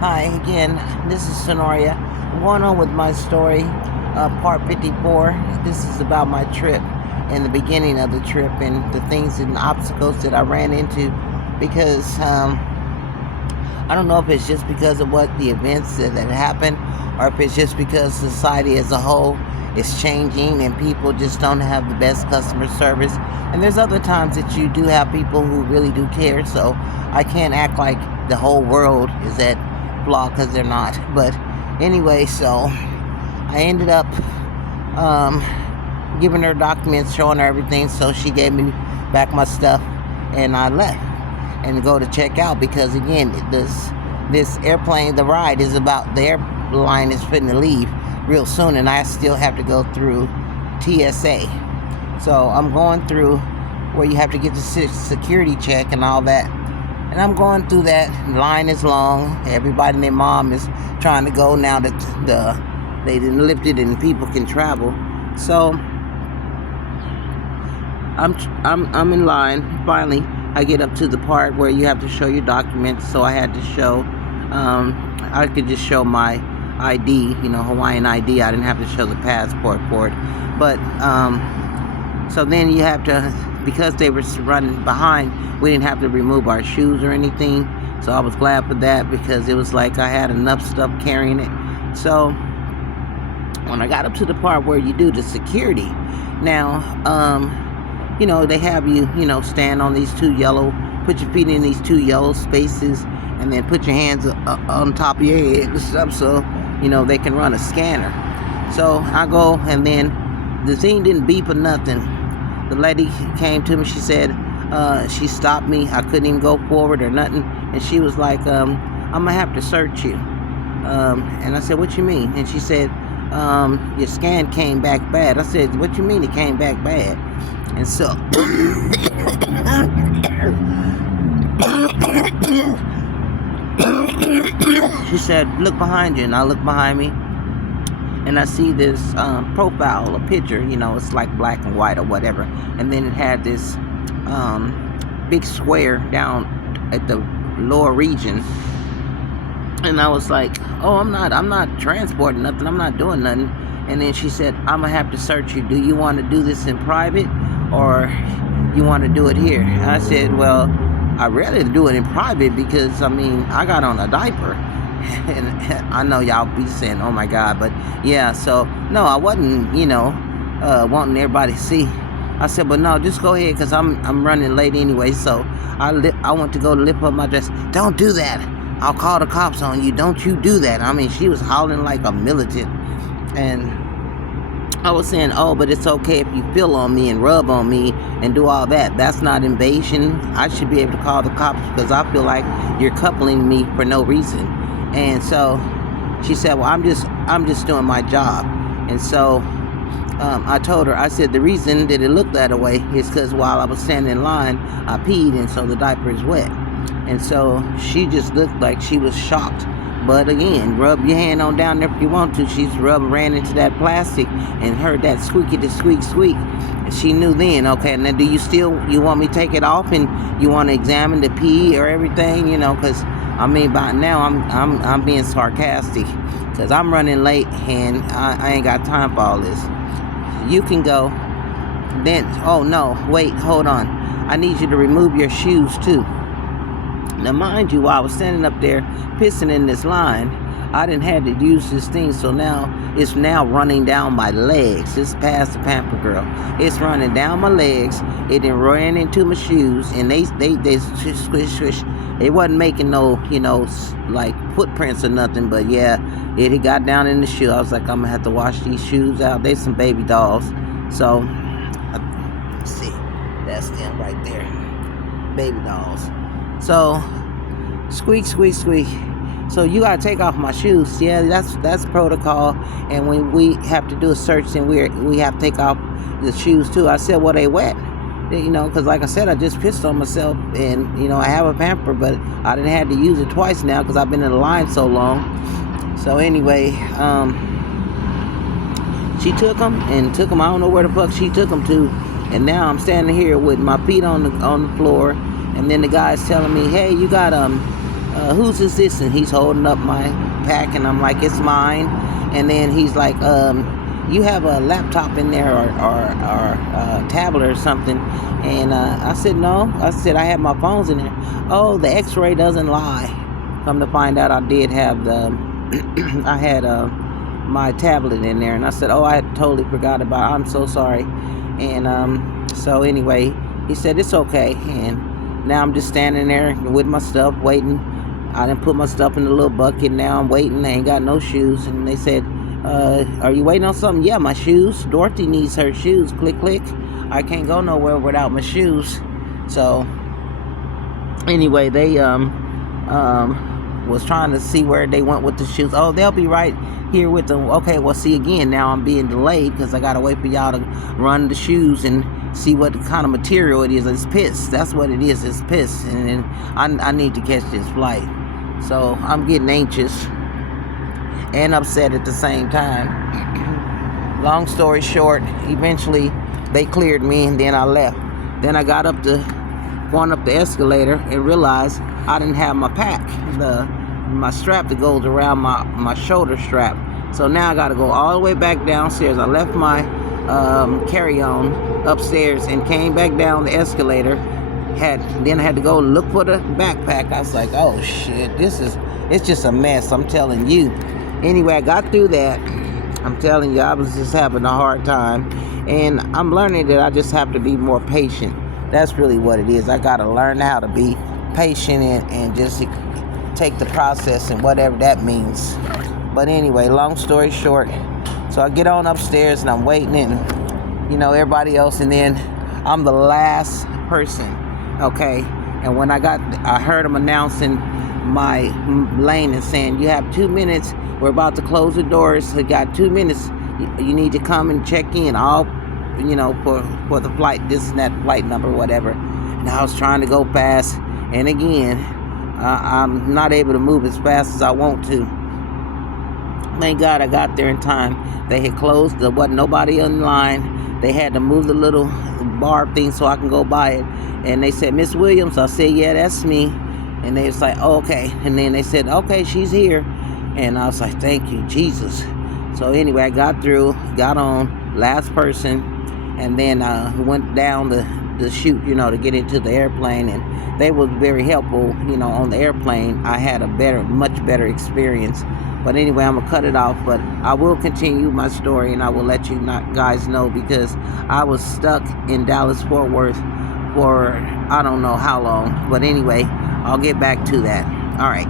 Hi again, this is Sonoria. I'm going on with my story, part 54. This is about my trip and the beginning of the trip and the things and obstacles that I ran into because I don't know if it's just because of what the events that happened or if it's just because society as a whole is changing and people just don't have the best customer service. And there's other times that you do have people who really do care, so I can't act like the whole world is at flawed because they're not. But anyway, so I ended up giving her documents, showing her everything, so she gave me back my stuff and I left and go to check out because again this airplane, the ride is about, the airline is fitting to leave real soon and I still have to go through TSA. So I'm going through where you have to get the security check and all that, and I'm going through that. The line is long. Everybody and their mom is trying to go now that they didn't lift it and people can travel. So I'm in line. Finally, I get up to the part where you have to show your documents. So I had to show. I could just show my ID, Hawaiian ID. I didn't have to show the passport for it. But so then you have to, because they were running behind, we didn't have to remove our shoes or anything. So I was glad for that because it was like I had enough stuff carrying it. So when I got up to the part where you do the security, now, they have you, stand on these two yellow, put your feet in these two yellow spaces, and then put your hands on top of your head and stuff so, they can run a scanner. So I go, and then the thing didn't beep or nothing. The lady came to me, she said, she stopped me. I couldn't even go forward or nothing. And she was like, I'm gonna have to search you. And I said, what you mean? And she said, your scan came back bad. I said, what you mean it came back bad? And so she said, look behind you. And I look behind me and I see this profile, a picture, it's like black and white or whatever. And then it had this big square down at the lower region. And I was like, oh, I'm not transporting nothing. I'm not doing nothing. And then she said, I'm going to have to search you. Do you want to do this in private or you want to do it here? And I said, well, I'd rather do it in private because, I got on a diaper. And I know y'all be saying, oh my God. But yeah, so no, I wasn't, wanting everybody to see. I said, but no, just go ahead because I'm running late anyway. So I went to go lift up my dress. Don't do that. I'll call the cops on you. Don't you do that. She was howling like a militant. And I was saying, oh, but it's okay if you feel on me and rub on me and do all that. That's not invasion. I should be able to call the cops because I feel like you're coupling me for no reason. And so she said, well, I'm just doing my job. And so I told her, I said, the reason that it looked that way is because while I was standing in line, I peed, and so the diaper is wet. And so she just looked like she was shocked. But again, rub your hand on down there if you want to. She's ran into that plastic and heard that squeaky to squeak squeak. And she knew then, okay, now do you want me to take it off and you want to examine the pee or everything, because by now I'm being sarcastic because I'm running late and I ain't got time for all this. You can go. Then, oh no, wait, hold on. I need you to remove your shoes too. Now, mind you, while I was standing up there pissing in this line, I didn't have to use this thing, so now it's running down my legs. It's past the Pamper Girl. It's running down my legs. It then ran into my shoes, and they squish. It wasn't making no, like footprints or nothing, but yeah, it got down in the shoe. I was like, I'm gonna have to wash these shoes out. They some baby dolls. So, let's see, that's them right there, baby dolls. So, squeak, squeak, squeak. So you gotta take off my shoes. Yeah, that's protocol. And when we have to do a search, then we have to take off the shoes too. I said, well, they wet, because like I said, I just pissed on myself, and I have a pamper, but I didn't have to use it twice now because I've been in the line so long. So anyway, she took them. I don't know where the fuck she took them to, and now I'm standing here with my feet on the floor. And then the guy's telling me, hey, you got whose is this? And he's holding up my pack, and I'm like, it's mine. And then he's like, you have a laptop in there or tablet or something. And I said, no. I said, I have my phones in there. Oh, the x-ray doesn't lie. Come to find out, I did have I had my tablet in there. And I said, oh, I had totally forgot about it. I'm so sorry. And so anyway, he said, it's okay. And now I'm just standing there with my stuff, waiting. I didn't put my stuff in the little bucket. Now I'm waiting. I ain't got no shoes. And they said, are you waiting on something? Yeah, my shoes. Dorothy needs her shoes. Click, click. I can't go nowhere without my shoes. So anyway, they was trying to see where they went with the shoes. Oh, they'll be right here with them. Okay, well, see, again, now I'm being delayed because I got to wait for y'all to run the shoes and see what kind of material it is. It's piss. That's what it is. It's piss. And then I need to catch this flight. So I'm getting anxious and upset at the same time. Long story short, eventually they cleared me and then I left. Then I got going up the escalator and realized I didn't have my pack, my strap that goes around my shoulder strap. So now I got to go all the way back downstairs. I left my carry-on upstairs and came back down the escalator. Then I had to go look for the backpack. I was like, oh shit, it's just a mess, I'm telling you. Anyway, I got through that. I'm telling you, I was just having a hard time. And I'm learning that I just have to be more patient. That's really what it is. I got to learn how to be patient and just take the process and whatever that means. But anyway, long story short, so I get on upstairs and I'm waiting, and everybody else, and then I'm the last person. Okay, and when I heard them announcing my lane and saying, you have 2 minutes, we're about to close the doors, so you got 2 minutes, you need to come and check in, all for the flight, this and that flight number, whatever. And I was trying to go fast, and again, I'm not able to move as fast as I want to. Thank God I got there in time. They had closed, there wasn't nobody in line. They had to move the little bar thing so I can go by it. And they said, Miss Williams. I said, yeah, that's me. And they was like, oh, okay. And then they said, okay, she's here. And I was like, thank you, Jesus. So anyway, I got through, got on, last person, and then went down the chute, to get into the airplane. And they were very helpful, on the airplane. I had a much better experience. But anyway, I'm going to cut it off. But I will continue my story, and I will let you guys know, because I was stuck in Dallas-Fort Worth for I don't know how long. But anyway, I'll get back to that. All right.